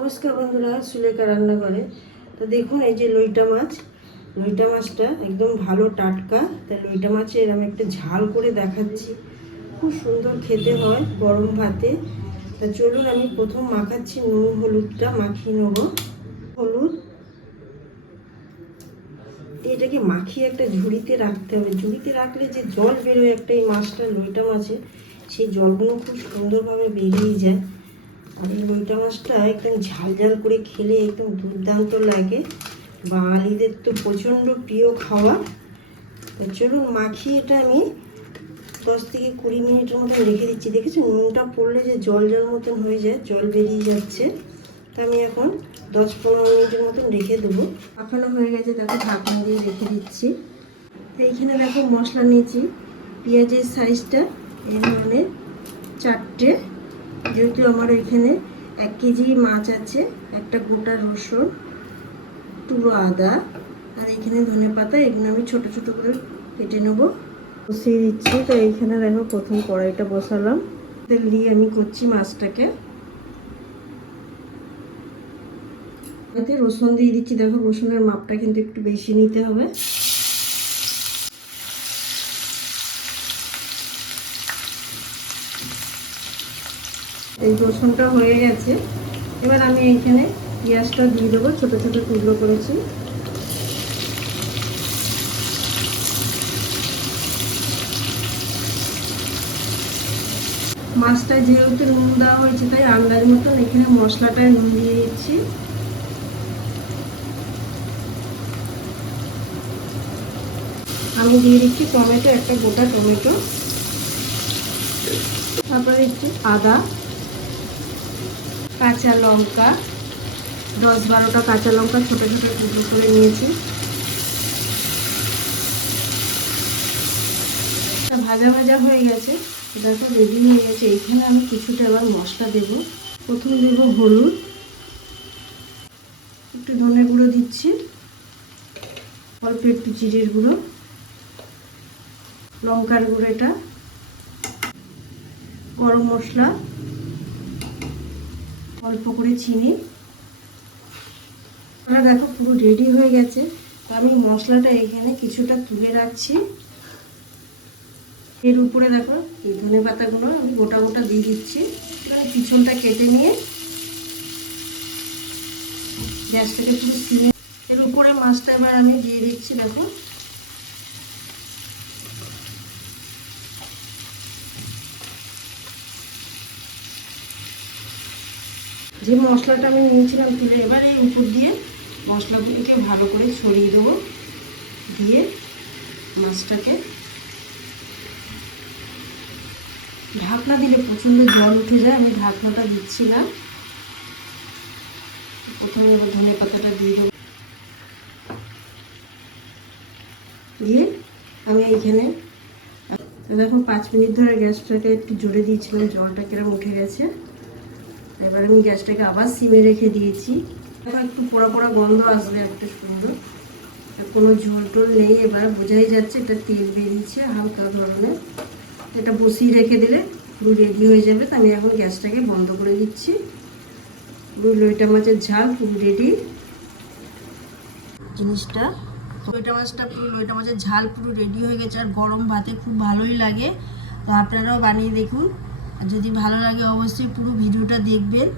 নমস্কার বন্ধুরা সুলেখা রান্না করে তো দেখুন, এই যে লইটা মাছ, লইটা মাছটা একদম ভালো টাটকা। তাই লইটা মাছে এরকম একটা ঝাল করে দেখাচ্ছি। খুব সুন্দর খেতে হয় গরম ভাতে। তা চলুন, আমি প্রথম মাখাচ্ছি নুন, হলুদটা, মাখিয়ে নেব। হলুদ। এটাকে মাখিয়ে একটা ঝুড়িতে রাখতে হবে। ঝুড়িতে রাখলে যে জল বেরোয় একটা, এই মাছটা, লইটা মাছে সেই জলগুলো খুব সুন্দরভাবে বেরিয়ে যায়। আর এই লইটা মাছটা একদম ঝাল ঝাল করে খেলে একদম দুর্দান্ত লাগে। বাঙালিদের তো প্রচণ্ড প্রিয় খাওয়া চলুন মাখিয়ে এটা আমি দশ থেকে কুড়ি মিনিটের মতন রেখে দিচ্ছি। দেখেছি, নুনটা পড়লে যে জল জল মতন হয়ে যায়, জল বেরিয়ে যাচ্ছে। তা আমি এখন দশ পনেরো মিনিটের মতন রেখে দেবো। মাখানো হয়ে গেছে, দেখো ঢাকনা দিয়ে রেখে দিচ্ছি। এইখানে দেখো মশলা নিয়েছি। পেঁয়াজের সাইজটা এই ধরনের চারটে। যেহেতু আমার এখানে এক কেজি মাছ আছে, একটা গোটা রসুন টুকরো আদা, আর এখানে ধনে পাতা, এগুলো আমি ছোট ছোট করে কেটে নেব। বসিয়ে দিচ্ছি, তো এইখানে দেখো প্রথম কড়াইটা বসালাম। তেল দিয়ে আমি করছি মাছটাকে। রসুন দিয়ে দিচ্ছি, দেখো রসুনের মাপটা কিন্তু একটু বেশি নিতে হবে। এই রসুনটা হয়ে গেছে। এবার আমি এইখানে পেঁয়াজটা দিয়ে দেবো, ছোটো ছোটো টুকরো করেছি। মাছটায় যেহেতু নুন দেওয়া হয়েছে, তাই আন্দাজ মতন এখানে মশলাটায় নুন দিয়ে দিচ্ছি। আমি দিয়ে দিচ্ছি টমেটো, একটা গোটা টমেটো। তারপরে দিচ্ছি আদা। কাঁচা লঙ্কা, দশ বারোটা কাঁচা লঙ্কা ছোটো ছোটো টুকরো করে নিয়েছি। ভাজা ভাজা হয়ে গেছে দেখো রেডি হয়ে গেছে। এখানে আমি কিছুটা আবার মশলা দেব। প্রথমে দেব হলুদ, একটু ধনে গুঁড়ো দিচ্ছি, অল্প একটু জিরের গুঁড়ো, লঙ্কার গুঁড়োটা, গরম মশলা অল্প করে চিনি। মশলা দেখো পুরো রেডি হয়ে গেছে। তো আমি মশলাটা এখানে কিছুটা তুলে রাখছি। এর উপরে দেখো এই ধনে পাতাগুলো আমি গোটা গোটা দিয়ে দিচ্ছি। এবার পিছনটা কেটে নিয়ে গ্যাসটাকে পুরো সিমে এর উপরে মাছটা এবার আমি দিয়ে দিচ্ছি, দেখো। যে মশলাটা আমি নিয়েছিলাম তুলে, এবার উপর দিয়ে মশলাগুলোকে ভালো করে ছড়িয়ে দেবো। দিয়ে মাছটাকে ঢাকনা দিলে প্রচণ্ড জল উঠে যায়, আমি ঢাকনাটা দিচ্ছিলাম। প্রথমে ধনে পাতাটা দিয়ে দেবো। দিয়ে আমি এইখানে, দেখো পাঁচ মিনিট ধরে গ্যাসটাকে একটু জোরে দিয়েছিলাম, জলটা কিরম উঠে গেছে। এবার আমি গ্যাসটাকে আবার সিমে রেখে দিয়েছি। এখন একটু পোড়া পোড়া গন্ধ আসবে, একটা সুন্দর। কোনো ঝোল টোল নেই, এবার বোঝাই যাচ্ছে এটা তেল বেরিয়েছে হালকা ধরনের। এটা বসিয়ে রেখে দিলে পুরো রেডি হয়ে যাবে। আমি এখন গ্যাসটাকে বন্ধ করে দিচ্ছি। পুরো লইটা মাছের ঝাল পুরো রেডি জিনিসটা, লইটা মাছটা পুরো, লইটা মাছের ঝাল পুরো রেডি হয়ে গেছে। আর গরম ভাতে খুব ভালোই লাগে। তো আপনারাও বানিয়ে দেখুন। যদি ভালো লাগে অবশ্যই পুরো ভিডিওটা দেখবেন।